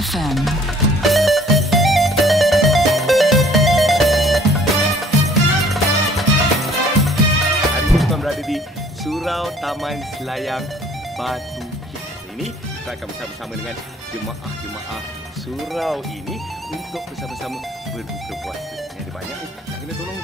FM. Hari ini kita berada di Surau Taman Selayang Batu Kit. Ini kita akan bersama-sama dengan jemaah-jemaah surau ini untuk bersama-sama berbuka puasa. Ini ada banyak ni, nak kena tolong.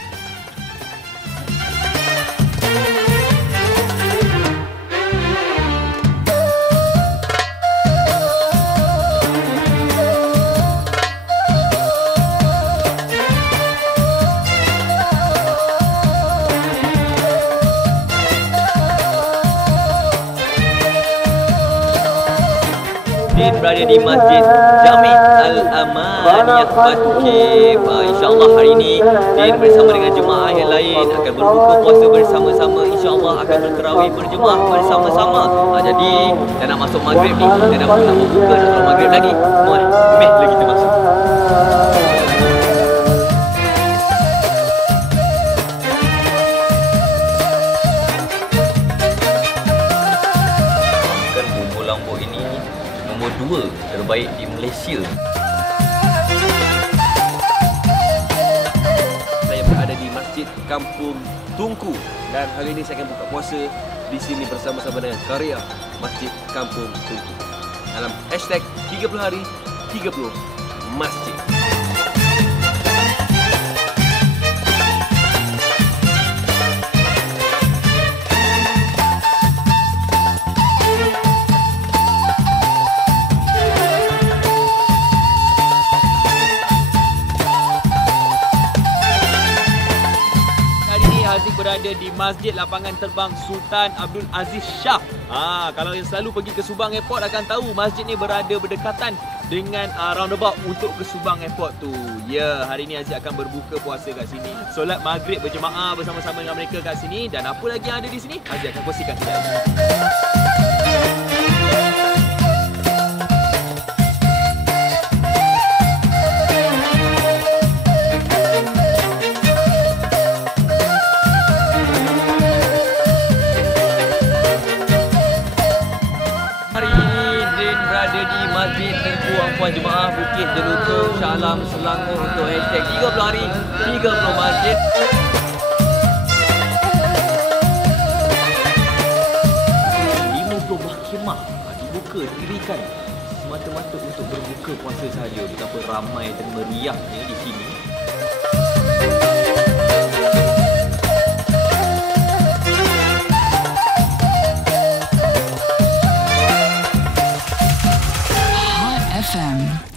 Din berada di Masjid Jami Al-Amaniyah Batu Kit. InsyaAllah hari ini Din bersama dengan jemaah yang lain akan berbuka puasa bersama-sama. InsyaAllah akan berterawih berjemaah bersama-sama. Jadi dah nak masuk maghrib ni, kita dah nak berbuka, dah nak maghrib lagi. Mari, lagi kita masuk. Bubur Lombok ini nombor 2 terbaik di Malaysia. Saya berada di Masjid Kampung Tungku dan hari ini saya akan buka puasa di sini bersama-sama dengan karya Masjid Kampung Tungku. Dalam hashtag 30 hari 30 masjid. Aziz berada di Masjid Lapangan Terbang Sultan Abdul Aziz Shah. Kalau yang selalu pergi ke Subang Airport akan tahu masjid ni berada berdekatan dengan roundabout untuk ke Subang Airport tu. Ya, hari ni Aziz akan berbuka puasa kat sini. Solat maghrib berjemaah bersama-sama dengan mereka kat sini. Dan apa lagi yang ada di sini, Aziz akan kongsikan sekejap lagi. Masjid Tengku Puan Jemaah Bukit Jelutong Shah Alam Selangor untuk hashtag 30 hari 30 masjid. Khemah dibuka, didirikan semata-mata untuk berbuka puasa sahaja. Betapa ramai dan meriahnya di sini. FM.